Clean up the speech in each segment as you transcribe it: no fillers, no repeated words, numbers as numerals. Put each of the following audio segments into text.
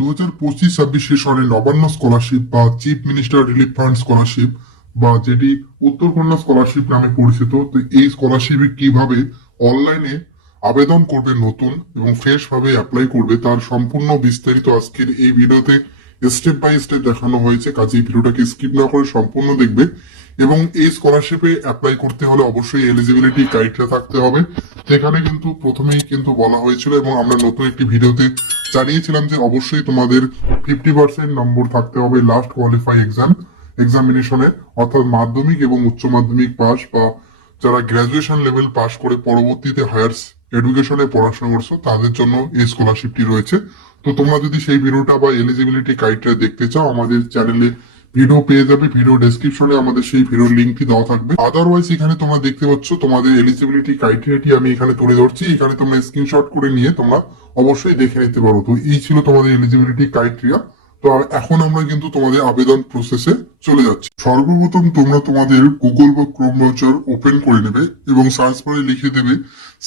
2025-26 সেশনে নবান্ন স্কলারশিপ বা chief minister relief fund scholarship বা যেটি উত্তরকন্যা স্কলারশিপ নামে পরিচিত, তো এই স্কলারশিপে কিভাবে অনলাইনে আবেদন করবে নতুন এবং ফ্রেশ ভাবে অ্যাপ্লাই করবে তার সম্পূর্ণ বিস্তারিত আজকের এই ভিডিওতে স্টেপ বাই স্টেপ দেখানো হয়েছে। কাজেই ভিডিওটাকে স্কিপ না করে সম্পূর্ণ দেখবে। এবং এই স্কলারশিপে অ্যাপ্লাই করতে হলে অবশ্যই এলিজিবিলিটি ক্রাইটেরিয়া থাকতে হবে, যেখানে কিন্তু প্রথমেই কিন্তু বলা হয়েছিল এবং আমরা নতুন একটি ভিডিওতে জানিয়েছিলাম যে অবশ্যই তোমাদের 50% নম্বর থাকতে হবে লাস্ট কোয়ালিফাই এক্সামিনেশনে, অর্থাৎ মাধ্যমিক এবং উচ্চ মাধ্যমিক পাস বা যারা গ্রাজুয়েশন লেভেল পাস করে পরবর্তীতে হায়ার এডুকেশনে পড়াশোনা করছো তাদের জন্য এই স্কলারশিপটি রয়েছে। তো তোমরা যদি সেই ভিডিওটা বা এলিজিবিলিটি ক্রাইটেরিয়া দেখতে চাও আমাদের চ্যানেলে ভিডিও পেয়ে যাবে, ভিডিও ডেসক্রিপশনে আমাদের সেই ভিডিওর লিঙ্কটি দেওয়া থাকবে। আদারওয়াইজ এখানে তোমরা দেখতে পাচ্ছ তোমাদের এলিজিবিলিটি ক্রাইটেরিয়াটি আমি এখানে তুলে ধরছি, এখানে তোমরা স্ক্রিনশট করে নিয়ে তোমরা অবশ্যই দেখে নিতে পারো। তো এই ছিল তোমাদের এলিজিবিলিটি ক্রাইটেরিয়া। তো এখন আমরা কিন্তু তোমাদের আবেদন প্রসেসে চলে যাচ্ছি। সর্বপ্রথম তোমরা তোমাদের গুগল বা ক্রোম ব্রাউজার ওপেন করে নেবে এবং সার্চ বারে লিখে দেবে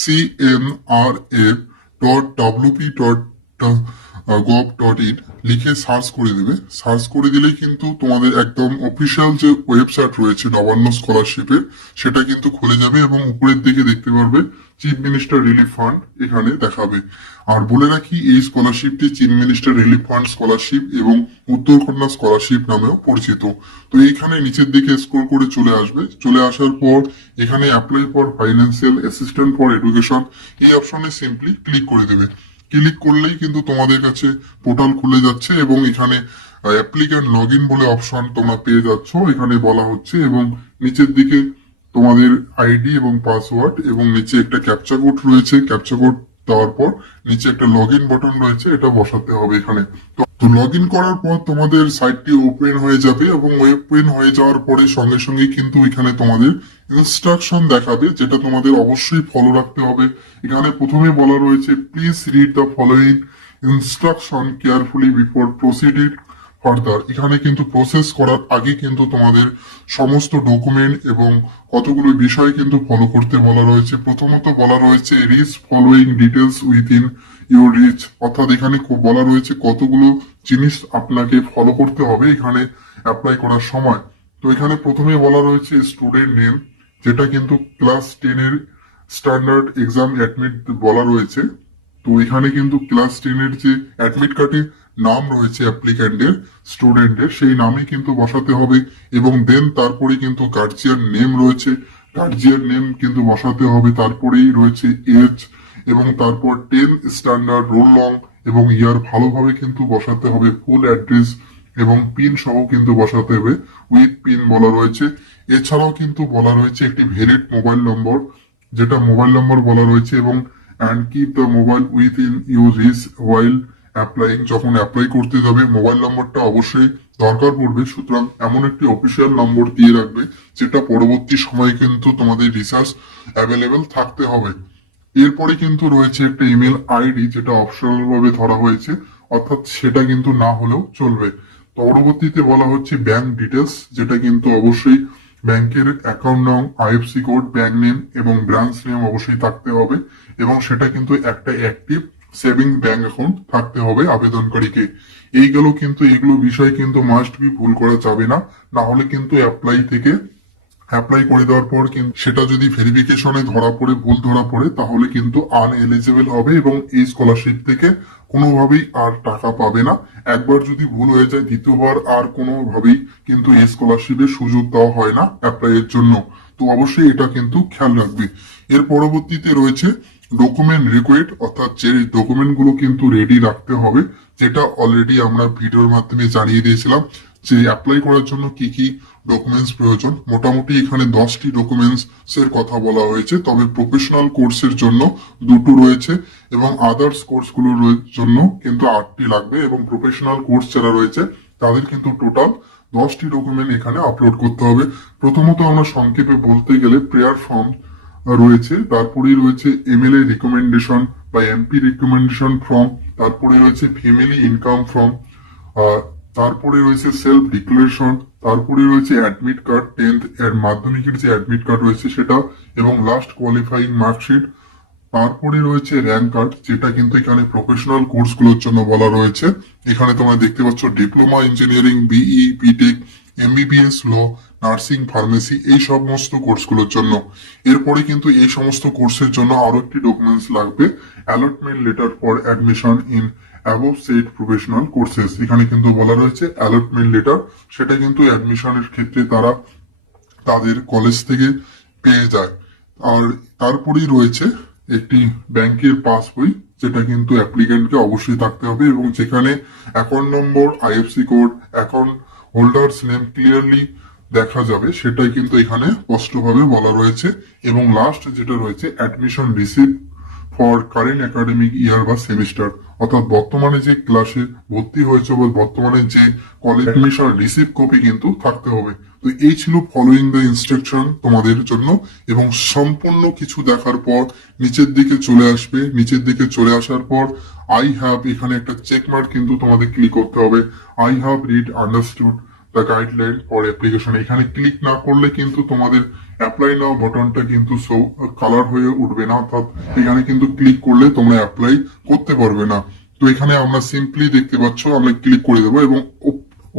cmrf.wp.gov.in লিখে সার্চ করে দেবে। সার্চ করে দিলেই কিন্তু তোমাদের একদম অফিসিয়াল যে ওয়েবসাইট রয়েছে নবান্ন স্কলারশিপের সেটা কিন্তু খুলে যাবে এবং উপরের দিকে দেখতে পারবে চিফ মিনিস্টার রিলিফ ফান্ড এখানে দেখাবে। আর বলে রাখি এই স্কলারশিপটি chief minister relief fund scholarship এবং উত্তরকন্যা স্কলারশিপ নামেও পরিচিত। তো এইখানে নিচের দিকে স্ক্রল করে চলে আসবে। চলে আসার পর এখানে apply for financial assistant for education এই অপশনে সিম্পলি ক্লিক করে দেবে। ক্লিক করলেই কিন্তু তোমাদের কাছে পোর্টাল খুলে যাচ্ছে এবং এখানে অ্যাপ্লিক্যান্ট লগ ইন বলে অপশন তোমরা পেয়ে যাচ্ছ, এখানে বলা হচ্ছে। এবং নিচের দিকে তোমাদের আইডি এবং পাসওয়ার্ড এবং নিচে একটা ক্যাপচা কোড রয়েছে, ক্যাপচা কোড দেওয়ার পর নিচে একটা লগ ইন বাটন রয়েছে, এটা বসাতে হবে এখানে। তো লগ ইন করার পর তোমাদের সাইটটি ওপেন হয়ে যাবে এবং ওপেন হয়ে যাওয়ার পরে সঙ্গে সঙ্গে কিন্তু এখানে তোমাদের ইনস্ট্রাকশন দেখাবে, যেটা তোমাদের অবশ্যই ফলো রাখতে হবে। এখানে প্রথমে বলা রয়েছে please read the following instruction carefully before proceeding further. এখানে কিন্তু প্রসেস করার আগে কিন্তু তোমাদের সমস্ত ডকুমেন্ট এবং কতগুলো বিষয় কিন্তু ফলো করতে বলা রয়েছে। প্রথমত বলা রয়েছে reach following details within your reach, অর্থাৎ এখানে বলা রয়েছে কতগুলো জিনিস আপনাকে ফলো করতে হবে এখানে অ্যাপ্লাই করার সময়। তো এখানে প্রথমে বলা রয়েছে স্টুডেন্ট নেম, যেটা কিন্তু ক্লাস 10 এর স্ট্যান্ডার্ড এক্সাম অ্যাডমিট বলা রয়েছে। তো এখানে কিন্তু ক্লাস 10 এর যে অ্যাডমিট কার্ডে নাম রয়েছে অ্যাপ্লিক্যান্টের স্টুডেন্টের সেই নামই কিন্তু বসাতে হবে। এবং দেন তারপরে কিন্তু গার্জিয়ান নেম রয়েছে, গার্জিয়ান নেম কিন্তু বসাতে হবে। তারপরেই রয়েছে এজ এবং তারপর 10 স্ট্যান্ডার্ড রোল নং এবং ইয়ার ভালোভাবে কিন্তু বসাতে হবে। ফুল অ্যাড্রেস এবং পিন সহ কিন্তু বসাতে হবে, উইথ পিন বলা রয়েছে। এছাড়াও কিন্তু বলা রয়েছে একটি ভ্যালিড মোবাইল নম্বর, যেটা মোবাইল নম্বর বলা রয়েছে। এবং and keep the mobile within your reach while applying, যখন অ্যাপ্লাই করতে যাবে মোবাইল নম্বরটা অবশ্যই দরকার পড়বে। সুতরাং এমন একটি অফিসিয়াল নম্বর দিয়ে রাখবে যেটা পরবর্তী সময়ে কিন্তু তোমাদের রিসার্চ অ্যাভেলেবেল থাকতে হবে। এরপরে কিন্তু রয়েছে একটা ইমেল আইডি, যেটা অপশনাল ভাবে ধরা হয়েছে, অর্থাৎ সেটা কিন্তু না হলেও চলবে। পরবর্তীতে বলা হচ্ছে ব্যাংক ডিটেলস, যেটা কিন্তু অবশ্যই ব্যাংকের অ্যাকাউন্ট নাম, আইএফসি কোড, ব্যাংক নেম এবং ব্রাঞ্চ নেম অবশ্যই থাকতে হবে। এবং সেটা কিন্তু একটা অ্যাক্টিভ সেভিংস ব্যাংক অ্যাকাউন্ট থাকতে হবে আবেদনকারীকে। এইগুলো কিন্তু এগুলো বিষয় কিন্তু মাস্ট বি ভুল করা যাবে না, না হলে কিন্তু অ্যাপ্লাই করে দেওয়ার পর কিন্তু সেটা যদি ভেরিফিকেশনে ভুল ধরা পড়ে তাহলে কিন্তু আনএলিজিবল হবে এবং এই স্কলারশিপ থেকে কোনোভাবেই আর টাকা পাবে না। একবার যদি ভুল হয়ে যায় দ্বিতীয়বার আর কোনোভাবেই কিন্তু এই স্কলারশিপের সুযোগ দেওয়া হয় না অ্যাপ্লাই এর জন্য। তো অবশ্যই এটা কিন্তু খেয়াল রাখবে। এর পরবর্তীতে রয়েছে ডকুমেন্ট রিকোয়েড, অর্থাৎ যে ডকুমেন্ট গুলো কিন্তু রেডি রাখতে হবে, যেটা অলরেডি আমরা ভিডিওর মাধ্যমে জানিয়ে দিয়েছিলাম যে অ্যাপ্লাই করার জন্য কি কি ডকুমেন্টস প্রয়োজন। মোটামুটি এখানে 10টি ডকুমেন্টস এর কথা বলা হয়েছে, তবে প্রফেশনাল কোর্সের জন্য 2টো রয়েছে এবং আদার্স কোর্সগুলোর জন্য কিন্তু 8টি লাগবে। এবং প্রফেশনাল কোর্স যারা রয়েছে তাদের কিন্তু টোটাল 10টি ডকুমেন্ট এখানে আপলোড করতে হবে। প্রথমত আমরা সংক্ষেপে বলতে গেলে প্রেয়ার ফর্ম রয়েছে, তারপরেই রয়েছে এমএলএ রিকমেন্ডেশন বা এমপি রিকমেন্ডেশন ফর্ম, তারপরে রয়েছে ফ্যামিলি ইনকাম ফর্ম, তারপরে রয়েছে সেলফ ডিক্লারেশন, তারপরে রয়েছে অ্যাডমিট কার্ড, 10th এর মাধ্যমিকের যে অ্যাডমিট কার্ড রয়েছে সেটা, এবং লাস্ট কোয়ালিফাইং মার্কশিট, তারপরে রয়েছে র্যাঙ্ক কার্ড, যেটা কিন্তু এখানে প্রফেশনাল কোর্সগুলোর জন্য বলা রয়েছে। এখানে তোমরা দেখতে পাচ্ছ diploma engineering, BE, BTech, MBBS, law, nursing, pharmacy, এই সমস্ত কোর্সগুলোর জন্য। এরপরে কিন্তু এই সমস্ত কোর্সের জন্য আরো একটি ডকুমেন্টস লাগবে, allotment letter for admission in above said professional courses. এখানে কিন্তু বলা রয়েছে অ্যালটমেন্ট লেটার, সেটা কিন্তু অ্যাডমিশনের ক্ষেত্রে তারা তাদের কলেজ থেকে পেয়ে যায়। আর তারপরেই রয়েছে একটি ব্যাংকের পাস বই, যেটা কিন্তু অ্যাপ্লিকেন্টকে অবশ্যই থাকতে হবে, এবং যেখানে account number, IFC code, account holders name clearly দেখা যাবে, সেটাই কিন্তু এখানে স্পষ্টভাবে বলা রয়েছে। এবং লাস্ট যেটা রয়েছে admission receipt for current academic ইয়ার বা সেমিস্টার, অর্থাৎ বর্তমানে যে ক্লাসে ভর্তি হয়েছে বা বর্তমানে যে কলেজ অ্যাডমিশন রিসিপ্ট কপি কিন্তু থাকতে হবে। তো এই ছিল ফলোইং দ্য ইনস্ট্রাকশন তোমাদের জন্য। এবং সম্পূর্ণ কিছু দেখার পর নিচের দিকে চলে আসবে, নিচের দিকে চলে আসার পর আই হ্যাভ, এখানে একটা চেক মার্ক কিন্তু তোমাদের ক্লিক করতে হবে। I have read understood the guideline for application, এখানে ক্লিক না করলে কিন্তু তোমাদের অ্যাপ্লাই নাও বাটনটা কিন্তু কালার হয়ে উঠবে না, অর্থাৎ এখানে কিন্তু ক্লিক করলে তোমরা অ্যাপ্লাই করতে পারবে না। তো এখানে আমরা সিম্পলি দেখতে পাচ্ছ, আমরা ক্লিক করে দেবো এবং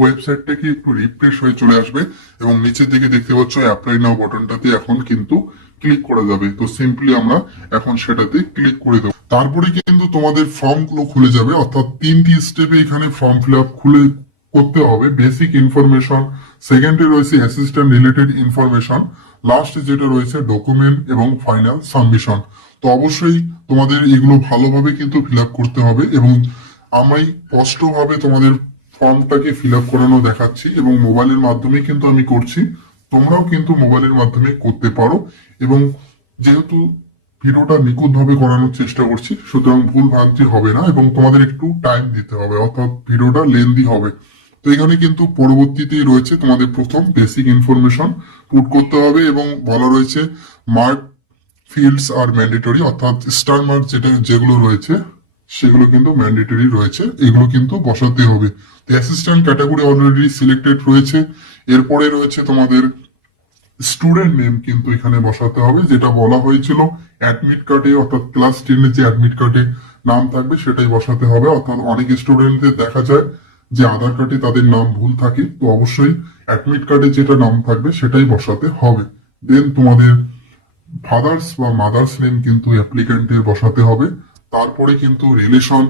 ওয়েবসাইটটাকে একটু রিফ্রেশ হয়ে চলে আসবে, এবং নিচের দিকে দেখতে পাচ্ছ অ্যাপ্লাই নাও বাটনটাতে এখন কিন্তু ক্লিক করা যাবে। তো সিম্পলি আমরা এখন সেটাতে ক্লিক করে দেবো। তারপরে কিন্তু তোমাদের ফর্ম গুলো খুলে যাবে, অর্থাৎ 3টি স্টেপে এখানে ফর্ম ফিল আপ খুলে করতে হবে। বেসিক ইনফরমেশন, সেকেন্ডে রয়েছে অ্যাসিস্ট্যান্ট রিলেটেড ইনফরমেশন, লাস্টে যেটা রয়েছে ডকুমেন্ট এবং ফাইনাল সাবমিশন। তো অবশ্যই তোমাদের এগুলো ভালোভাবে কিন্তু ফিল আপ করতে হবে, এবং আমি স্পষ্টভাবে তোমাদের ফর্মটাকে ফিল আপ করানো দেখাচ্ছি, এবং মোবাইলের মাধ্যমে কিন্তু আমি করছি, তোমরাও কিন্তু মোবাইলের মাধ্যমে করতে পারো। এবং যেহেতু ভিডিওটা নিখুঁতভাবে করানোর চেষ্টা করছি, সুতরাং ভুল ভ্রান্তি হবে না, এবং তোমাদের একটু টাইম দিতে হবে, অর্থাৎ ভিডিওটা লেন্দি হবে। তো এখানে কিন্তু পরবর্তীতেই রয়েছে তোমাদের প্রথম বেসিক ইনফরমেশন পুট করতে হবে, এবং বলা রয়েছে মার্ক ফিল্ডস আর ম্যান্ডেটরি, অর্থাৎ স্টার মার্ক যেগুলো রয়েছে সেগুলো কিন্তু ম্যান্ডেটরি রয়েছে, এগুলো কিন্তু বসাতে হবে। তো অ্যাসিস্ট্যান্ট ক্যাটাগরি অলরেডি সিলেক্টেড রয়েছে। এরপরে রয়েছে তোমাদের স্টুডেন্ট নেম কিন্তু এখানে বসাতে হবে, যেটা বলা হয়েছিল অ্যাডমিট কার্ডে, অর্থাৎ ক্লাস 10 যে অ্যাডমিট কার্ডে নাম থাকবে সেটাই বসাতে হবে। অর্থাৎ অনেক স্টুডেন্টদের দেখা যায় যে আধার কার্ডে তাদের নাম ভুল থাকে, তো অবশ্যই অ্যাডমিট কার্ডে যেটা নাম থাকবে সেটাই বসাতে হবে। দেন তোমাদের ফাদার্স বা মাদার্স নেম কিন্তু অ্যাপ্লিকেন্টের বসাতে হবে। তারপরে কিন্তু রিলেশন,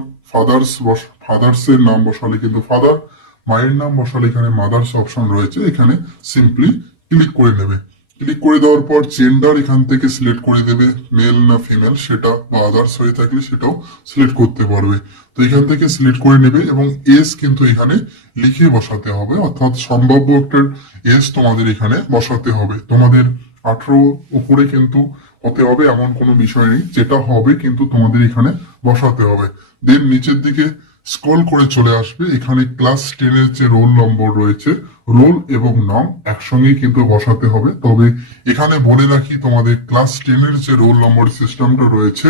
ফাদার্স এর নাম বসালে কিন্তু ফাদার, মায়ের নাম বসালে এখানে মাদার্স অপশন রয়েছে, এখানে সিম্পলি ক্লিক করে নেবে। ক্লিক করে দেওয়ার পর জেন্ডার এখান থেকে সিলেক্ট করে দেবে, মেল না ফিমেল সেটা, বা আদার্স হয়ে থাকলে সেটাও সিলেক্ট করতে পারবে। তো এখান থেকে সিলেক্ট করে নেবে, এবং এজ কিন্তু এখানে লিখে বসাতে হবে, অর্থাৎ সম্ভাব্য একটা এজ তোমাদের এখানে বসাতে হবে। তোমাদের 18 উপরে কিন্তু হতে হবে এমন কোনো বিষয় নেই, যেটা হবে কিন্তু তোমাদের এখানে বসাতে হবে। দেন নিচের দিকে স্ক্রল করে চলে আসবে, এখানে ক্লাস 10 এর যে রোল নম্বর রয়েছে, রোল এবং নাম একসঙ্গে কিন্তু বসাতে হবে। তবে এখানে বলে রাখি, তোমাদের ক্লাস 10 এর যে রোল নম্বর সিস্টেমটা রয়েছে,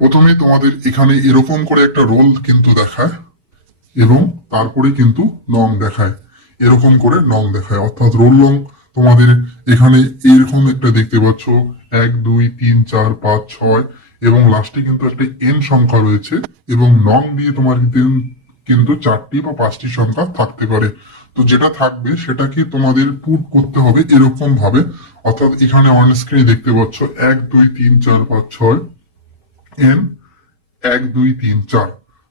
প্রথমে তোমাদের এখানে এরকম করে একটা রোল কিন্তু দেখায়, এবং তারপরে কিন্তু নং দেখায়, এরকম করে নং দেখায়, অর্থাৎ রোল নং তোমাদের এখানে এইরকম একটা দেখতে পাচ্ছ 1 2 3 4 5 6, এবং লাস্টে কিন্তু একটা এন সংখ্যা রয়েছে, এবং নং দিয়ে তোমার কিন্তু 4টি বা 5টি সংখ্যা থাকতে পারে। তো যেটা থাকবে সেটাকে তোমাদের পুট করতে হবে এরকম ভাবে, অর্থাৎ এখানে অন স্ক্রিনে দেখতে পাচ্ছ 1 2 3 4 5 6 এন 1 2 3 4।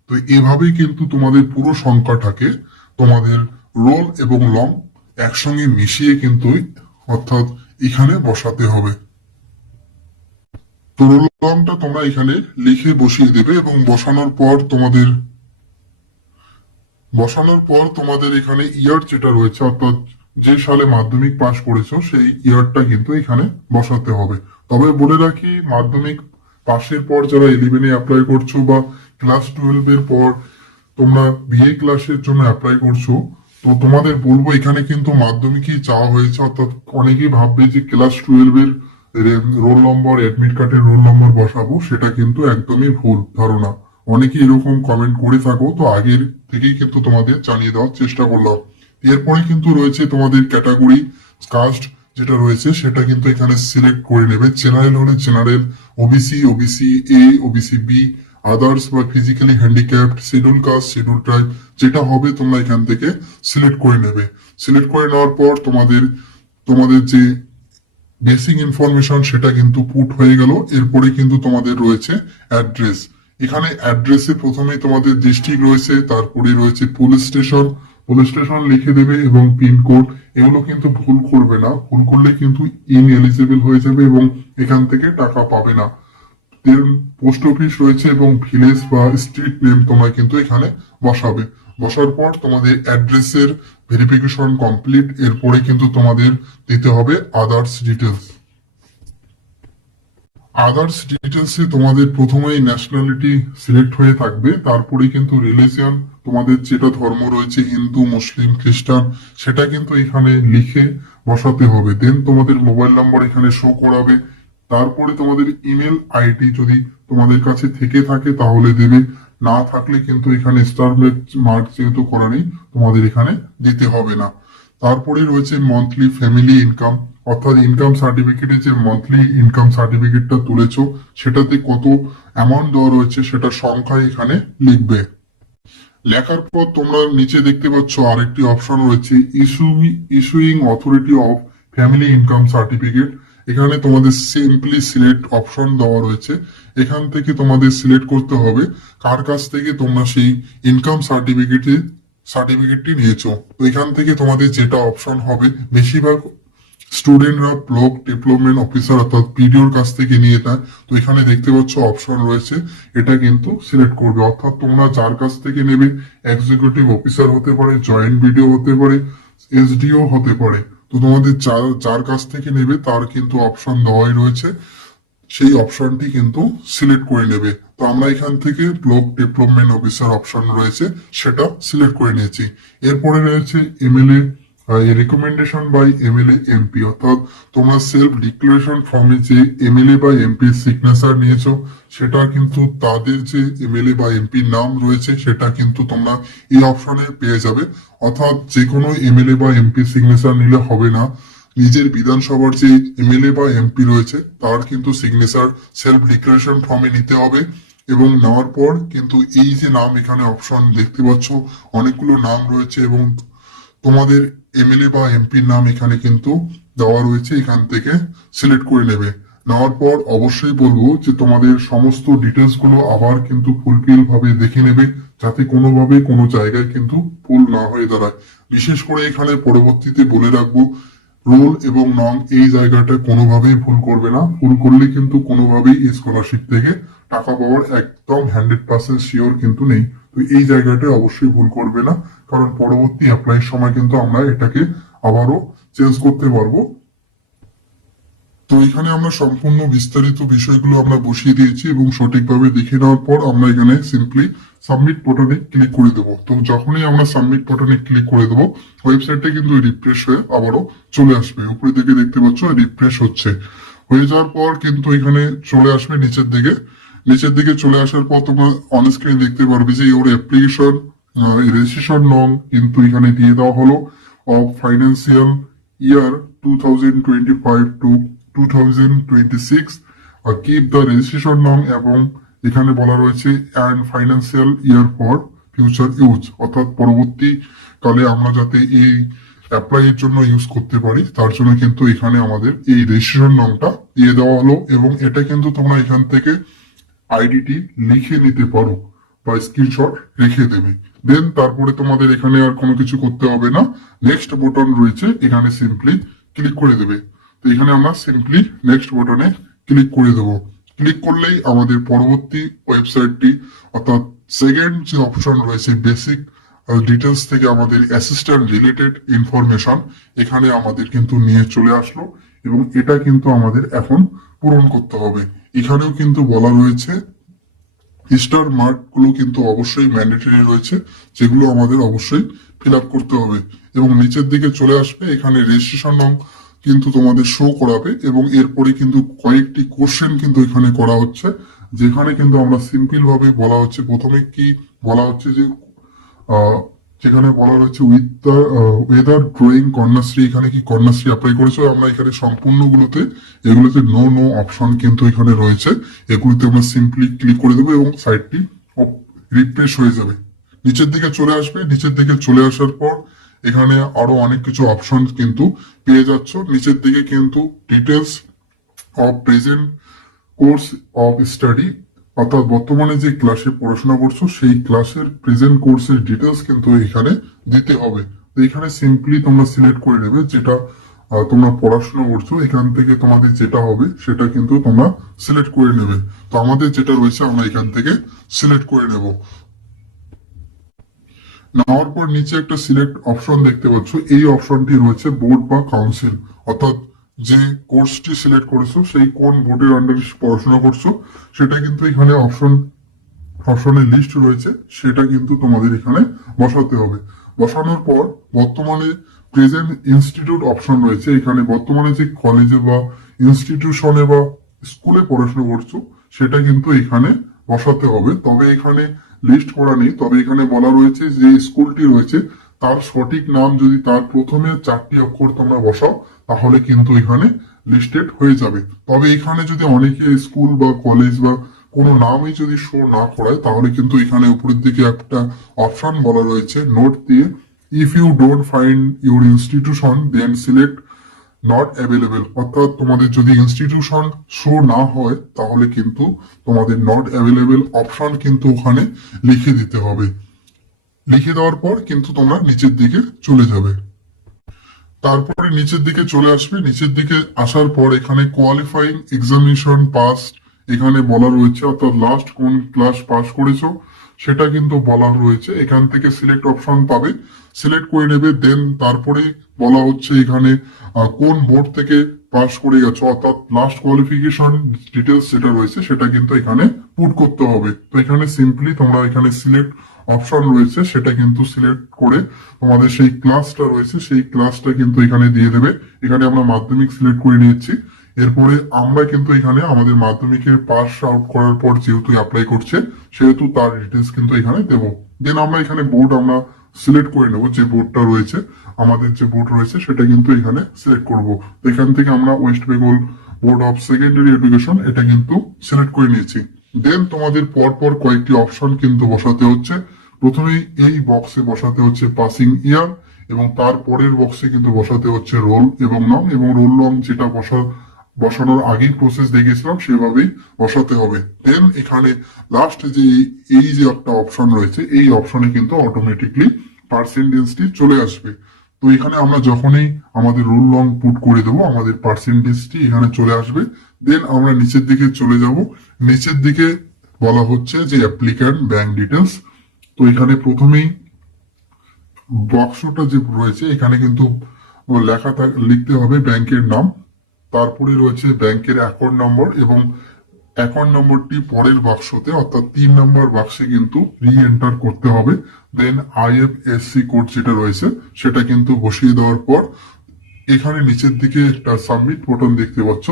তো এভাবেই কিন্তু তোমাদের পুরো সংখ্যাটাকে তোমাদের রোল এবং লং একসঙ্গে মিশিয়ে কিন্তু, অর্থাৎ এখানে বসাতে হবে। তো রোল লংটা তোমরা এখানে লিখে বসিয়ে দেবে, এবং বসানোর পর তোমাদের এখানে ইয়ার যেটা রয়েছে, অর্থাৎ যে সালে মাধ্যমিক পাশ করেছো সেই ইয়ারটা কিন্তু এখানে বসাতে হবে। তবে বলে রাখি, মাধ্যমিক পাশের পর যারা 11-এ অ্যাপ্লাই করছো, বা ক্লাস 12 এর পর তোমরা বিএ ক্লাসের জন্য অ্যাপ্লাই করছো, তো তোমাদের বলবো এখানে কিন্তু মাধ্যমিকই চাওয়া হয়েছে, অর্থাৎ অনেকেই ভাববে যে ক্লাস 12 এর রোল নম্বর, অ্যাডমিট কার্ডের রোল নম্বর বসাবো, সেটা কিন্তু একদমই ভুল ধারণা। অনেকে এরকম কমেন্ট করে থাকো, তো আগের থেকেই কিন্তু তোমাদের জানিয়ে দেওয়ার চেষ্টা করলাম। এরপরে কিন্তু রয়েছে তোমাদের ক্যাটাগরি, কাস্ট, যেটা রয়েছে সেটা কিন্তু এখানে সিলেক্ট করে নেবে। জেনারেল হলে general, OBC, OBC A, OBC B, others বা physically handicapped, scheduled caste, scheduled tribe, যেটা হবে তোমরা এখান থেকে সিলেক্ট করে নেবে। সিলেক্ট করে নেওয়ার পর তোমাদের তোমাদের যে বেসিক ইনফরমেশন সেটা কিন্তু পুট হয়ে গেল। এরপরে কিন্তু তোমাদের রয়েছে অ্যাড্রেস। এখানে অ্যাড্রেসে প্রথমেই তোমাদের ডিস্ট্রিক্ট রয়েছে, তারপরে রয়েছে পুলিশ স্টেশন। পুলিশ স্টেশন লিখে দেবে এবং পিনকোড। এগুলো কিন্তু ভুল করবে না, ভুল করলে কিন্তু ইনএলিজিবল হয়ে যাবে এবং এখান থেকে টাকা পাবে না। দেন পোস্ট অফিস রয়েছে এবং ভিলেজ বা স্ট্রিট নেম তোমরা কিন্তু এখানে বসাবে। বসার পর তোমাদের অ্যাড্রেসের ভেরিফিকেশন কমপ্লিট। এরপরে কিন্তু তোমাদের দিতে হবে আদার্স ডিটেলস। আদার্স ডিটেলসে তোমাদের প্রথমেই ন্যাশনালিটি সিলেক্ট হয়ে থাকবে, তারপরে কিন্তু রিলিজিয়ন, তোমাদের যেটা ধর্ম রয়েছে হিন্দু, মুসলিম, খ্রিস্টান, সেটা কিন্তু এখানে লিখে বসাতে হবে। দেন তোমাদের মোবাইল নাম্বার এখানে শো করাবে। তারপরে তোমাদের ইমেল আইডি যদি তোমাদের কাছে থেকে থাকে তাহলে দেবে, না থাকলে কিন্তু এখানে স্টার মার্ক যেহেতু করা নেই তোমাদের এখানে দিতে হবে না। তারপরে রয়েছে মান্থলি ফ্যামিলি ইনকাম, অর্থাৎ ইনকাম সার্টিফিকেটে যে মান্থলি ইনকাম সার্টিফিকেটটা তুলেছো সেটাতে কত অ্যামাউন্ট দেওয়া রয়েছে সেটা সংখ্যা এখানে লিখবে। লেখার পর তোমরা নিচে দেখতে পাচ্ছ আরেকটি অপশন রয়েছে issuing authority of family income certificate. এখানে তোমাদের সিম্পলি সিলেক্ট অপশন দেওয়া রয়েছে। এখান থেকে তোমাদের সিলেক্ট করতে হবে কার কাছ থেকে তোমরা সেই ইনকাম সার্টিফিকেটটি নিয়েছো। তো এখান থেকে তোমাদের যেটা অপশন হবে, বেশিরভাগ স্টুডেন্টরা ব্লক ডেভেলপমেন্ট অফিসার অর্থাৎ পিডিওর কাছ থেকে নিয়ে নেয়। তো এখানে দেখতে পাচ্ছ অপশন রয়েছে, এটা কিন্তু সিলেক্ট করবে। অর্থাৎ তোমরা যার কাছ থেকে নেবে এক্সিকিউটিভ অফিসার হতে পারে, জয়েন্ট বিডিও হতে পারে, এসডিও হতে পারে। তো তোমাদের যার কাছ থেকে নেবে তার কিন্তু অপশন দেওয়াই রয়েছে, সেই অপশনটি কিন্তু সিলেক্ট করে নেবে। তো আমরা এখান থেকে ব্লক ডেভেলপমেন্ট অফিসার অপশন রয়েছে সেটা সিলেক্ট করে নিয়েছি। এরপরে রয়েছে MLA recommendation by MLA MP, অর্থাৎ তোমরা সেলফ ডিক্লারেশন ফর্মে যে এমএলএ বা এমপি সিগনেচার নিয়েছো সেটা কিন্তু তাদের যে এমএলএ বা এমপির নাম রয়েছে সেটা কিন্তু তোমরা এই অপশনে পেয়ে যাবে। অর্থাৎ যে কোনো এমএলএ বা এমপি সিগনেচার নিলে হবে না, নিজের বিধানসভার যে এমএলএ বা এমপি রয়েছে তার কিন্তু সিগনেচার সেলফ ডিক্লারেশন ফর্মে নিতে হবে। এবং নেওয়ার পর কিন্তু এই যে নাম এখানে অপশন দেখতে পাচ্ছ অনেকগুলো নাম রয়েছে এবং তোমাদের এমএলএ বা এমপির নাম এখানে কিন্তু দেওয়া রয়েছে, এখান থেকে সিলেক্ট করে নেবে। নেওয়ার পর অবশ্যই বলবো যে তোমাদের সমস্ত ডিটেলস গুলো আবার কিন্তু ফুলফিল ভাবে দেখে নেবে, যাতে কোনোভাবে কোনো জায়গায় কিন্তু ভুল না হয়ে দাঁড়ায়। বিশেষ করে এখানে পরবর্তীতে বলে রাখবো, রোল এবং নং এই জায়গাটা কোনোভাবেই ভুল করবে না। ভুল করলে কিন্তু কোনোভাবেই এই স্কলারশিপ থেকে টাকা পাওয়ার একদম 100% শিওর কিন্তু নেই। তো এই জায়গাটা অবশ্যই ভুল করবে না, কারণ পরবর্তী অ্যাপ্লাইয়ের সময় কিন্তু আমরা এটাকে আবারও চেঞ্জ করতে পারবো। তো এখানে আমরা সম্পূর্ণ বিস্তারিত বিষয়গুলো আমরা বসিয়ে দিয়েছি এবং সঠিকভাবে দেখে নেওয়ার পর আমরা এখানে সিম্পলি সাবমিট বাটনে ক্লিক করে দেবো। তো যখনই আমরা সাবমিট বাটনে ক্লিক করে দেবো ওয়েবসাইটটা কিন্তু রিফ্রেশ হয়ে আবারও চলে আসবে। উপরে দিকে দেখতে পাচ্ছ রিফ্রেশ হচ্ছে। হয়ে যাওয়ার পর কিন্তু এখানে চলে আসবে নিচের দিকে। নিচের দিকে চলে আসার পর তোমরা অন স্ক্রিন দেখতে পারবে যে ওর অ্যাপ্লিকেশন রেজিস্ট্রেশন নং কিন্তু এখানে দিয়ে দেওয়া হলো of financial year 2025 to 2026, keep the registration নং, এবং এখানে বলা রয়েছে and financial year for future use, অর্থাৎ পরবর্তী কালে আমরা যাতে এই অ্যাপ্লাই এর জন্য ইউজ করতে পারি তার জন্য কিন্তু এখানে আমাদের এই রেজিস্ট্রেশন নংটা দিয়ে দেওয়া হলো। এবং এটা কিন্তু তোমরা এখান থেকে আইডিটি লিখে নিতে পারো বা স্ক্রিনশট রেখে দেবে। দেন তারপরে তোমাদের এখানে আর কোনো কিছু করতে হবে না, নেক্সট বাটন রয়েছে এখানে সিম্পলি ক্লিক করে দেবে। তো এখানে আমরা সিম্পলি নেক্সট বাটনে ক্লিক করে দেবো। ক্লিক করলেই আমাদের পরবর্তী ওয়েবসাইটটি অর্থাৎ সেকেন্ড যে অপশন রয়েছে বেসিক ডিটেলস থেকে আমাদের অ্যাসিস্ট্যান্ট রিলেটেড ইনফরমেশন এখানে আমাদের কিন্তু নিয়ে চলে আসলো এবং এটা কিন্তু আমাদের এখন পূরণ করতে হবে। এখানেও কিন্তু বলা রয়েছে স্টার মার্ক গুলো কিন্তু অবশ্যই ম্যান্ডেটরি রয়েছে, যেগুলো আমাদের অবশ্যই ফিল আপ করতে হবে। এবং নিচের দিকে চলে আসবে এখানে রেজিস্ট্রেশন নং কিন্তু তোমাদের শো করাবে এবং এরপরে কিন্তু কয়েকটি কোশ্চেন কিন্তু এখানে করা হচ্ছে, যেখানে কিন্তু আমরা সিম্পল ভাবে বলা হচ্ছে, প্রথমে কি বলা হচ্ছে যে যেখানে বলা রয়েছে with the weather drawing Kanyashree, এখানে কি কন্যাশ্রী অ্যাপ্লাই করেছো? আমরা এখানে সম্পূর্ণগুলোতে এগুলোতে নো নো অপশন কিন্তু এখানে রয়েছে, এগুলোতে আমরা সিম্পলি ক্লিক করে দেবো এবং সাইটটি রিফ্রেশ হয়ে যাবে, নিচের দিকে চলে আসবে। নিচের দিকে চলে আসার পর এখানে আরো অনেক কিছু অপশন কিন্তু পেয়ে যাচ্ছ। নিচের দিকে কিন্তু details of present course of study, অর্থাৎ বর্তমানে যে ক্লাসে পড়াশোনা করছো সেই ক্লাসের প্রেজেন্ট কোর্সের ডিটেলস কিন্তু এখানে দিতে হবে। তো এখানে সিম্পলি তোমরা সিলেক্ট করে নেবে যেটা তোমরা পড়াশোনা করছো, এখান থেকে তোমাদের যেটা হবে সেটা কিন্তু তোমরা সিলেক্ট করে নেবে। তো আমাদের যেটা রয়েছে আমরা এখান থেকে সিলেক্ট করে নেব। নেওয়ার পর নিচে একটা সিলেক্ট অপশন দেখতে পাচ্ছ, এই অপশনটি রয়েছে বোর্ড বা কাউন্সিল, অর্থাৎ যে কোর্সটি সিলেক্ট করেছো সেই কোন বোর্ডের আন্ডারে পড়াশোনা করছো সেটা কিন্তু এখানে অপশনের লিস্ট রয়েছে, সেটা কিন্তু তোমাদের এখানে বসাতে হবে। বসানোর পর বর্তমানে প্রেজেন্ট ইনস্টিটিউট অপশন রয়েছে, এখানে বর্তমানে যে কলেজে বা ইনস্টিটিউশনে বা স্কুলে পড়াশোনা করছো সেটা কিন্তু এখানে বসাতে হবে। তবে এখানে লিস্ট করা নেই, তবে এখানে বলা রয়েছে যে স্কুলটি রয়েছে তার সঠিক নাম যদি তার প্রথমে 4টি অক্ষর তোমরা বসাও তাহলে কিন্তু এখানে লিস্টেড হয়ে যাবে। তবে এখানে যদি অনেকে স্কুল বা কলেজ বা কোনো নামই যদি শো না করায় তাহলে কিন্তু এখানে উপরের দিকে একটা অপশন বলা রয়েছে নোট দিয়ে, if you don't find your institution then select not available, অর্থাৎ তোমাদের যদি ইনস্টিটিউশন শো না হয় তাহলে কিন্তু তোমাদের নট অ্যাভেলেবেল অপশন কিন্তু ওখানে লিখে দিতে হবে। লিখে দেওয়ার পর কিন্তু তোমরা নিচের দিকে চলে যাবে। তারপরে নিচের দিকে চলে আসবে। নিচের দিকে আসার পর এখানে কোয়ালিফাইং এক্সামিনেশন পাস এখানে বলা রয়েছে, অর্থাৎ লাস্ট কোন ক্লাস পাস করেছো সেটা কিন্তু বলা রয়েছে। এখান থেকে সিলেক্ট অপশন পাবে, সিলেক্ট করে নেবে। দেন তারপরে বলা হচ্ছে এখানে কোন বোর্ড থেকে পাস করে গেছো, অর্থাৎ লাস্ট কোয়ালিফিকেশন ডিটেলস যেটা রয়েছে সেটা কিন্তু এখানে পুট করতে হবে। তো এখানে সিম্পলি তোমরা এখানে সিলেক্ট অপশন রয়েছে সেটা কিন্তু সিলেক্ট করে তোমাদের সেই ক্লাসটা রয়েছে সেই ক্লাসটা কিন্তু এখানে দিয়ে দেবে। এখানে আমরা মাধ্যমিক সিলেক্ট করে নিয়েছি। এরপরে আমরা কিন্তু এখানে আমাদের মাধ্যমিকের পাস আউট করার পর যেহেতু অ্যাপ্লাই করছে সেহেতু তার ডিটেলস কিন্তু এখানে দেবো। দেন আমরা এখানে বোর্ড আমরা সিলেক্ট করে নেব, যে বোর্ডটা রয়েছে আমাদের যে বোর্ড রয়েছে সেটা কিন্তু এখানে সিলেক্ট করব। এখান থেকে আমরা West Bengal board of secondary education এটা কিন্তু সিলেক্ট করে নিয়েছি। দেন তোমাদের পরপর কয়েকটি অপশন কিন্তু বসাতে হচ্ছে। প্রথমেই এই বক্সে বসাতে হচ্ছে পাসিং ইয়ার এবং তারপরের বক্সে কিন্তু বসাতে হচ্ছে রোল এবং নাম, এবং রোল নং যেটা বসানোর আগেই প্রসেস দেখিয়েছিলাম সেভাবেই বসাতে হবে। দেন এখানে লাস্ট যে এই যে একটা অপশন রয়েছে এই অপশনে কিন্তু অটোমেটিকলি পার্সেন্টেজটি চলে আসবে। তো এখানে আমরা যখনই আমাদের রোল নং পুট করে দেবো আমাদের পার্সেন্টেজটি এখানে চলে আসবে। দেন আমরা নিচের দিকে চলে যাব। নিচের দিকে বলা হচ্ছে যে অ্যাপ্লিক্যান্ট ব্যাংক ডিটেলস। তো এখানে প্রথমেই বক্সটা যে রয়েছে এখানে কিন্তু লিখতে হবে ব্যাংকের নাম, তারপরে রয়েছে ব্যাংকের অ্যাকাউন্ট নম্বর এবং অ্যাকাউন্ট নম্বরটি পরের বাক্সতে অর্থাৎ 3 নম্বর বাক্সে কিন্তু রি এন্টার করতে হবে। দেন আইএফএসসি কোড যেটা রয়েছে সেটা কিন্তু বসিয়ে দেওয়ার পর এখানে নিচের দিকে একটা সাবমিট বাটন দেখতে পাচ্ছ,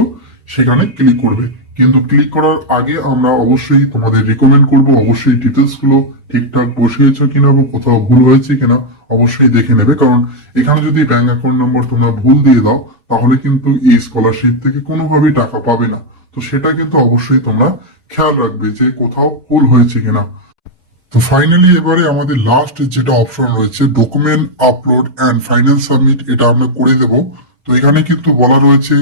সেখানে ক্লিক করবে। কিন্তু ক্লিক করার আগে আমরা অবশ্যই তোমাদের রিকমেন্ড করব অবশ্যই ডিটেলস গুলো ঠিকঠাক বসিয়েছো কিনা বা কোথাও ভুল হয়েছে কিনা অবশ্যই দেখে নেবে, কারণ এখানে যদি ব্যাংক অ্যাকাউন্ট নম্বর তোমরা ভুল দিয়ে দাও তাহলে কিন্তু এই স্কলারশিপ থেকে কোনোভাবেই টাকা পাবে না। তো সেটা কিন্তু অবশ্যই তোমরা খেয়াল রাখবে যে কোথাও ভুল হয়েছে কিনা। তো ফাইনালি এবারে আমাদের লাস্ট যেটা অপশন রয়েছে document upload and final submit, এটা আমরা করে দেব। তো এখানে কিন্তু বলা রয়েছে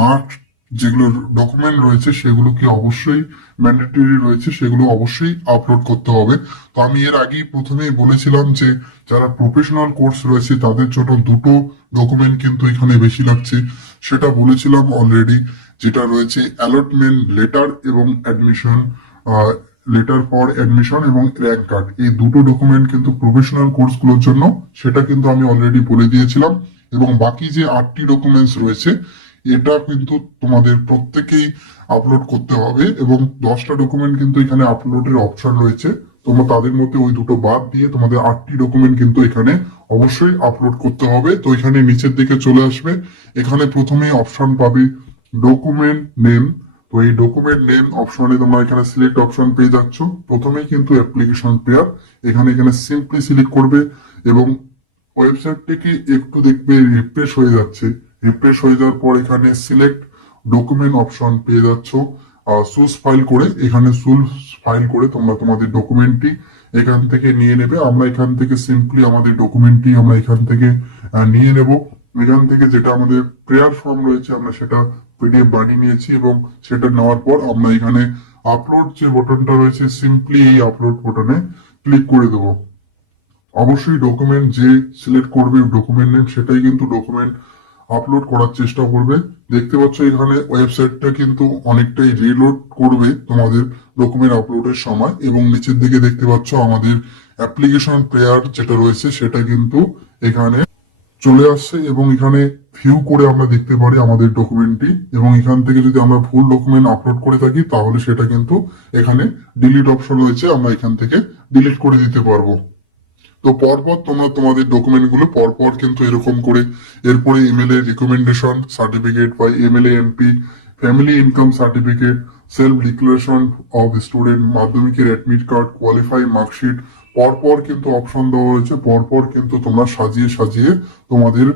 মার্ক যেগুলো ডকুমেন্ট রয়েছে সেগুলোকে অবশ্যই ম্যান্ডেটরি রয়েছে, সেগুলো অবশ্যই আপলোড করতে হবে। তো আমি এর আগেই প্রথমেই বলেছিলাম যে যারা প্রফেশনাল কোর্স রয়েছে তাদের জন্য দুটো ডকুমেন্ট কিন্তু এখানে বেশি লাগছে, সেটা বলেছিলাম অলরেডি, যেটা রয়েছে অ্যালটমেন্ট লেটার এবং অ্যাডমিশন লেটার ফর অ্যাডমিশন এবং র্যাঙ্ক কার্ড। এই দুটো ডকুমেন্ট কিন্তু প্রফেশনাল কোর্সগুলোর জন্য, সেটা কিন্তু আমি অলরেডি বলে দিয়েছিলাম। এবং বাকি যে 8টি ডকুমেন্টস রয়েছে এটা কিন্তু তোমাদের প্রত্যেকেই আপলোড করতে হবে এবং 10টা ডকুমেন্ট কিন্তু এখানে আপলোডের অপশন রয়েছে। তোমরা তাদের মধ্যে ওই দুটো বাদ দিয়ে তোমাদের 8টি ডকুমেন্ট কিন্তু এখানে অবশ্যই আপলোড করতে হবে। তো এখানে নিচের দিকে চলে আসবে, এখানে প্রথমে অপশন পাবে ডকুমেন্ট নেম, তো এই ডকুমেন্ট নেম অপশনে তোমরা এখানে সিলেক্ট অপশন পেয়ে যাচ্ছ। প্রথমেই কিন্তু অ্যাপ্লিকেশন পেয়ার, এখানে সিম্পলি সিলেক্ট করবে এবং ওয়েবসাইটটিকে একটু দেখবে রিফ্রেশ হয়ে যাচ্ছে। রিফ্রেশ হয়ে যাওয়ার পর এখানে সিলেক্ট ডকুমেন্ট অপশন পেয়ে যাচ্ছ। চুজ ফাইল করে এখানে চুজ ফাইল করে তোমরা তোমাদের ডকুমেন্টটি এখান থেকে নিয়ে নেবে। আমরা এখান থেকে সিম্পলি আমাদের ডকুমেন্টটি আমরা এখান থেকে নিয়ে নেব। এখান থেকে যেটা আমাদের প্রেয়ার ফর্ম রয়েছে আমরা সেটা পিডিএফ বানিয়ে নিয়েছি এবং সেটা নেওয়ার পর আমরা এখানে আপলোড যে বাটনটা রয়েছে সিম্পলি এই আপলোড বাটনে ক্লিক করে দেবো। অবশ্যই ডকুমেন্ট যে সিলেক্ট করবে ডকুমেন্ট নেম সেটাই কিন্তু ডকুমেন্ট আপলোড করার চেষ্টা করবে। দেখতে পাচ্ছ এখানে ওয়েবসাইটটা কিন্তু অনেকটাই রিলোড করবে তোমাদের ডকুমেন্ট আপলোডের সময় এবং নিচের দিকে দেখতে পাচ্ছ আমাদের অ্যাপ্লিকেশন প্লেয়ার যেটা রয়েছে সেটা কিন্তু এখানে চলে আসছে এবং এখানে ভিউ করে আমরা দেখতে পারি আমাদের ডকুমেন্টটি এবং এখান থেকে যদি আমরা ভুল ডকুমেন্ট আপলোড করে থাকি তাহলে সেটা কিন্তু এখানে ডিলিট অপশন রয়েছে, আমরা এখান থেকে ডিলিট করে দিতে পারবো। তো পরপর তোমরা তোমাদের ডকুমেন্ট গুলো পরপর কিন্তু এরকম করে এরপরে ইমেল এর রিকমেন্ডেশন সার্টিফিকেট বা MLA MP family income certificate self declaration of student মাধ্যমিকের অ্যাডমিট কার্ড কোয়ালিফাই মার্কশিট পরপর কিন্তু অপশন দেওয়া হয়েছে। পরপর কিন্তু তোমরা সাজিয়ে সাজিয়ে তোমাদের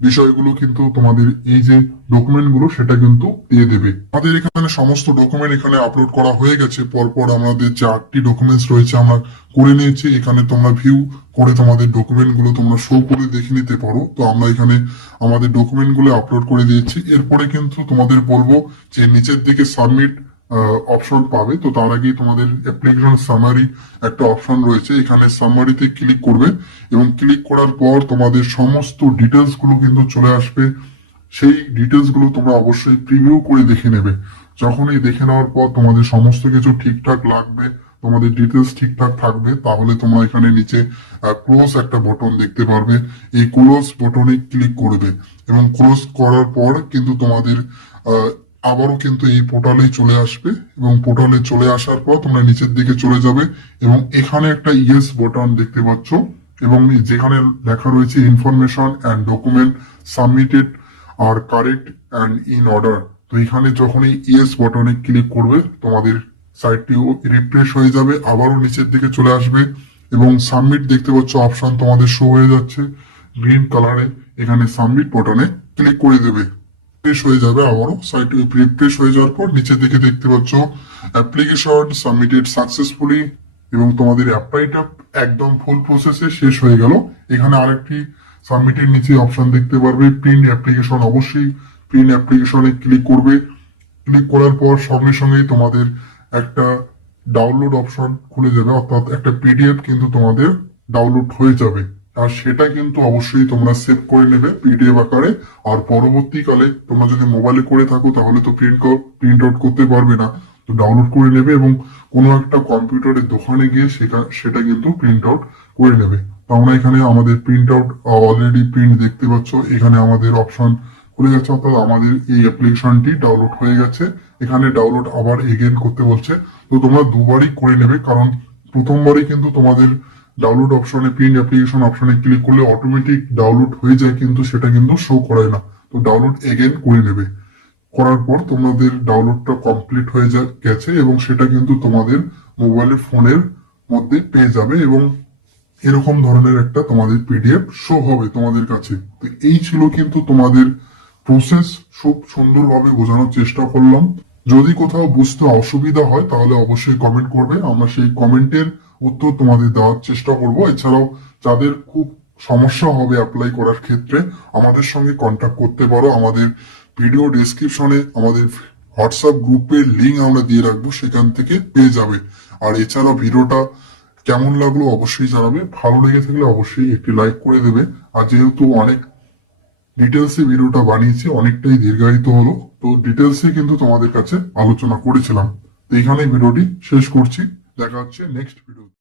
বিষয়গুলো কিন্তু তোমাদের এই যে ডকুমেন্ট গুলো সেটা কিন্তু দিয়ে দেবে। আমাদের এখানে সমস্ত ডকুমেন্ট এখানে আপলোড করা হয়ে গেছে। পরপর আমাদের যে 8টি ডকুমেন্টস রয়েছে আমরা করে নিয়েছি। এখানে তোমরা ভিউ করে তোমাদের ডকুমেন্ট গুলো তোমরা শো করে দেখে নিতে পারো। তো আমরা এখানে আমাদের ডকুমেন্ট গুলো আপলোড করে দিয়েছি। এরপরে কিন্তু তোমাদের বলবো যে নিচের দিকে সাবমিট অপশন পাবে। তো তার আগেই তোমাদের অ্যাপ্লিকেশন সামারি একটা অপশন রয়েছে, এখানে সামারিতে ক্লিক করবে এবং ক্লিক করার পর তোমাদের সমস্ত ডিটেলস গুলো কিন্তু চলে আসবে। সেই ডিটেলস গুলো তোমরা অবশ্যই প্রিভিউ করে দেখে নেবে। যখনই দেখে নেওয়ার পর তোমাদের সমস্ত কিছু ঠিকঠাক লাগবে, তোমাদের ডিটেলস ঠিকঠাক থাকবে, তাহলে তোমরা এখানে নিচে ক্লোজ একটা বটন দেখতে পারবে। এই ক্লোজ বটনে ক্লিক করবে এবং ক্লোজ করার পর কিন্তু তোমাদের আবারও কিন্তু এই পোর্টালে চলে আসবে এবং পোর্টালে চলে আসার পর তোমরা নিচের দিকে চলে যাবে এবং এখানে একটা ইয়েস বটন দেখতে পাচ্ছ এবং যেখানে লেখা রয়েছে information and document submitted are correct and in order. তো এখানে যখন এই ইয়েস বটনে ক্লিক করবে তোমাদের সাইটটি রিফ্রেশ হয়ে যাবে, আবারও নিচের দিকে চলে আসবে এবং সাবমিট দেখতে পাচ্ছ অপশন তোমাদের শো হয়ে যাচ্ছে গ্রিন কালারে। এখানে সাবমিট বটনে ক্লিক করে দেবে, রিফ্রেশ হয়ে যাবে। আবারও সাইট রিফ্রেশ হয়ে যাওয়ার পর নিচের দিকে দেখতে পাচ্ছ অ্যাপ্লিকেশন সাবমিটেড সাকসেসফুলি এবং তোমাদের অ্যাপ্লাইটা একদম ফুল প্রসেসে শেষ হয়ে গেল। এখানে আরেকটি সাবমিটের নিচে অপশন দেখতে পারবে প্রিন্ট অ্যাপ্লিকেশন। অবশ্যই প্রিন্ট অ্যাপ্লিকেশনে ক্লিক করবে। ক্লিক করার পর সঙ্গে সঙ্গেই তোমাদের একটা ডাউনলোড অপশন খুলে যাবে, অর্থাৎ একটা পিডিএফ কিন্তু তোমাদের ডাউনলোড হয়ে যাবে। আর সেটা কিন্তু অবশ্যই তোমরা সেভ করে নেবে পিডিএফ আকারে। আর পরবর্তীকালে তোমরা যদি মোবাইলে করে থাকো তাহলে তো প্রিন্ট আউট করতে পারবে না, তো ডাউনলোড করে নেবে এবং কোনো একটা কম্পিউটারের দোকানে গিয়ে সেটা কিন্তু প্রিন্ট আউট করে নেবে। তো আমরা এখানে আমাদের প্রিন্ট আউট অলরেডি প্রিন্ট দেখতে পাচ্ছ, এখানে আমাদের অপশন খুলে গেছে, অর্থাৎ আমাদের এই অ্যাপ্লিকেশনটি ডাউনলোড হয়ে গেছে। এখানে ডাউনলোড আবার এগেন করতে বলছে, তো তোমরা দুবারই করে নেবে, কারণ প্রথমবারই কিন্তু তোমাদের ডাউনলোড অপশনে প্রিন্ট অ্যাপ্লিকেশন অপশনে ক্লিক করলে অটোমেটিক ডাউনলোড হয়ে যায়, কিন্তু সেটা কিন্তু শো করায় না। তো ডাউনলোড এগেন করে নেবে। করার পর তোমাদের ডাউনলোডটা কমপ্লিট হয়ে গেছে এবং সেটা কিন্তু তোমাদের মোবাইলের ফোনের মধ্যে পেয়ে যাবে এবং এরকম ধরনের একটা তোমাদের পিডিএফ শো হবে তোমাদের কাছে। তো এই ছিল কিন্তু তোমাদের প্রসেস, খুব সুন্দরভাবে বোঝানোর চেষ্টা করলাম। যদি কোথাও বুঝতে অসুবিধা হয় তাহলে অবশ্যই কমেন্ট করবে, আমরা সেই কমেন্টের উত্তর তোমাদের দেওয়ার চেষ্টা করব। এছাড়াও যাদের খুব সমস্যা হবে অ্যাপ্লাই করার ক্ষেত্রে আমাদের সঙ্গে কন্ট্যাক্ট করতে পারো। আমাদের ভিডিও ডেসক্রিপশনে আমাদের হোয়াটসঅ্যাপ গ্রুপের লিঙ্ক আমরা দিয়ে রাখবো, সেখান থেকে পেয়ে যাবে। আর এছাড়া ভিডিওটা কেমন লাগলো অবশ্যই জানাবে, ভালো লেগে থাকলে অবশ্যই একটি লাইক করে দেবে। আর যেহেতু অনেক ডিটেলসে ভিডিওটা বানিয়েছি, অনেকটাই দীর্ঘায়িত হলো, তো ডিটেলসে কিন্তু তোমাদের কাছে আলোচনা করেছিলাম। তো এখানে ভিডিওটি শেষ করছি, দেখা হচ্ছে নেক্সট ভিডিও।